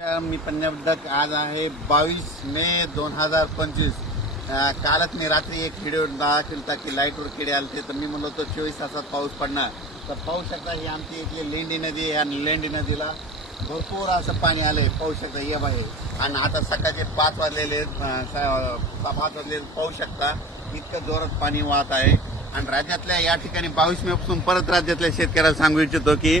मी पन्नाबद्दक आज आहे बावीस मे दोन हजार पंचवीस कालच मी रात्री एक व्हिडिओ दाखवला की लाईटवर किडे आले ते तर मी म्हणलो होतो चोवीस तासात पाऊस पडणार तर पाहू शकता ही आमची इथली लेंडी नदी आहे आणि लेंडी नदीला भरपूर असं पाणी आलं आहे पाहू शकता ये बाई आणि आता सकाळचे पाच वाजलेले पाच वाजलेले पाहू शकता इतकं जोरात पाणी वाहत आहे आणि राज्यातल्या या ठिकाणी बावीस पासून परत राज्यातल्या शेतकऱ्याला सांगू इच्छितो की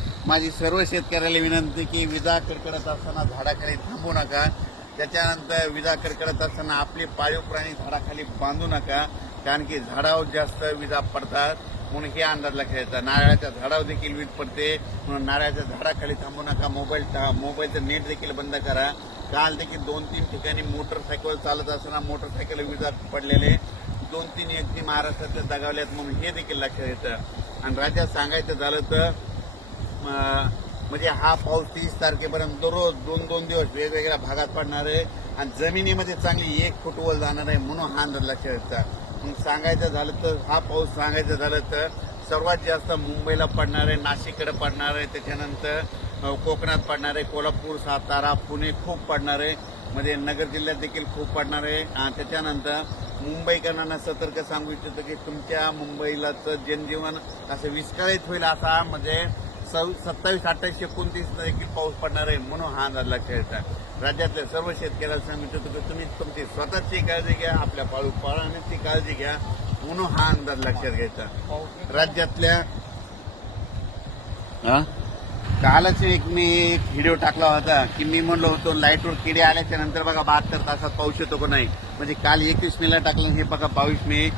माझी सर्व शेतकऱ्याला विनंती की विजा कडकडत असताना झाडाखाली थांबू नका त्याच्यानंतर विजा कडकडत असताना आपली पाळीव प्राणी झाडाखाली बांधू नका कारण की झाडावर जास्त विजा पडतात म्हणून हे अंदाज लक्षात नारळाच्या झाडावर देखील वीज पडते म्हणून नारळाच्या झाडाखाली थांबू नका मोबाईल मोबाईलचं नेट देखील बंद करा काल देखील दोन तीन ठिकाणी मोटरसायकल चालत असताना मोटरसायकल विजा पडलेले दोन तीन व्यक्ती महाराष्ट्रातल्या दगावल्यात म्हणून हे देखील लक्षात येतं आणि राज्यात सांगायचं झालं तर म्हणजे हा पाऊस तीस तारखेपर्यंत दररोज दोन दोन दिवस वेगवेगळ्या भागात पडणार आहे आणि जमिनीमध्ये चांगली एक फुटवल जाणार आहे म्हणून हा अंदाज लक्षाचा मग सांगायचं झालं तर हा पाऊस सांगायचं झालं तर सर्वात जास्त मुंबईला पडणार आहे नाशिककडे पडणार आहे त्याच्यानंतर कोकणात पडणार आहे कोल्हापूर सातारा पुणे खूप पडणार आहे म्हणजे नगर जिल्ह्यात देखील खूप पडणार आहे आणि त्याच्यानंतर मुंबईकरांना सतर्क सांगू इच्छितो की तुमच्या मुंबईलाचं जनजीवन असं विस्कळीत होईल असा म्हणजे सव सत्तावीस अठ्ठावीसशे एकोणतीस देखील पाऊस पडणार आहे म्हणून हा अंदाज लक्षात घ्यायचा राज्यातल्या सर्व शेतकऱ्याला सांगितलं होतं की तुम्ही तुमची स्वतःची काळजी घ्या आपल्या पाळू पाळण्याची काळजी घ्या म्हणून हा अंदाज लक्षात घ्यायचा राज्यातल्या कालच एक मी एक व्हिडिओ टाकला होता की मी म्हणलो होतो लाईटवर किडे आल्याच्या नंतर बघा बहात्तर तासात पाऊस येतो का नाही म्हणजे काल एकवीस ला टाकलं हे बघा बावीस मे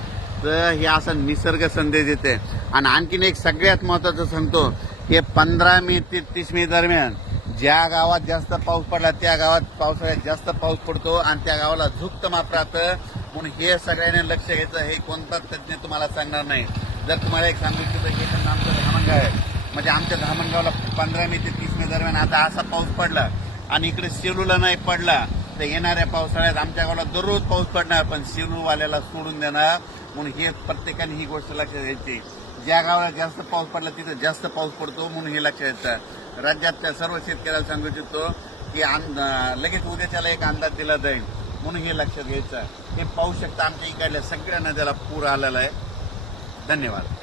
तर हे असा निसर्ग संदेश देते आणि आणखीन एक सगळ्यात महत्वाचं सांगतो हे पंधरा मे ते तीस मे दरम्यान ज्या गावात जास्त पाऊस पडला त्या गावात पावसाळ्यात जास्त पाऊस पडतो आणि त्या गावाला झुक्त मात्रात म्हणून हे सगळ्यांनी लक्ष घ्यायचं हे कोणताच तज्ज्ञ तुम्हाला सांगणार नाही जर तुम्हाला एक सांगू इच्छितं की त्यांना आमचं धामणगाव आहे म्हणजे आमच्या धामणगावला पंधरा मे ते तीस मे दरम्यान आता असा पाऊस पडला आणि इकडे सेलूला नाही पडला तर येणाऱ्या पावसाळ्यात आमच्या गावाला दररोज पाऊस पडणार पण सेलूवाल्याला सोडून देणार म्हणून हे प्रत्येकाने ही गोष्ट लक्षात घ्यायची ज्या गावाला जास्त पाऊस पडला तिथं जास्त पाऊस पडतो म्हणून हे लक्षात येतं राज्यातल्या सर्व शेतकऱ्याला सांगू इच्छितो की लगेच उद्याच्याला एक अंदाज दिला जाईल म्हणून हे लक्षात घ्यायचं हे पाहू शकता आमच्या इकडल्या सगळ्या नद्याला पूर आलेला आहे धन्यवाद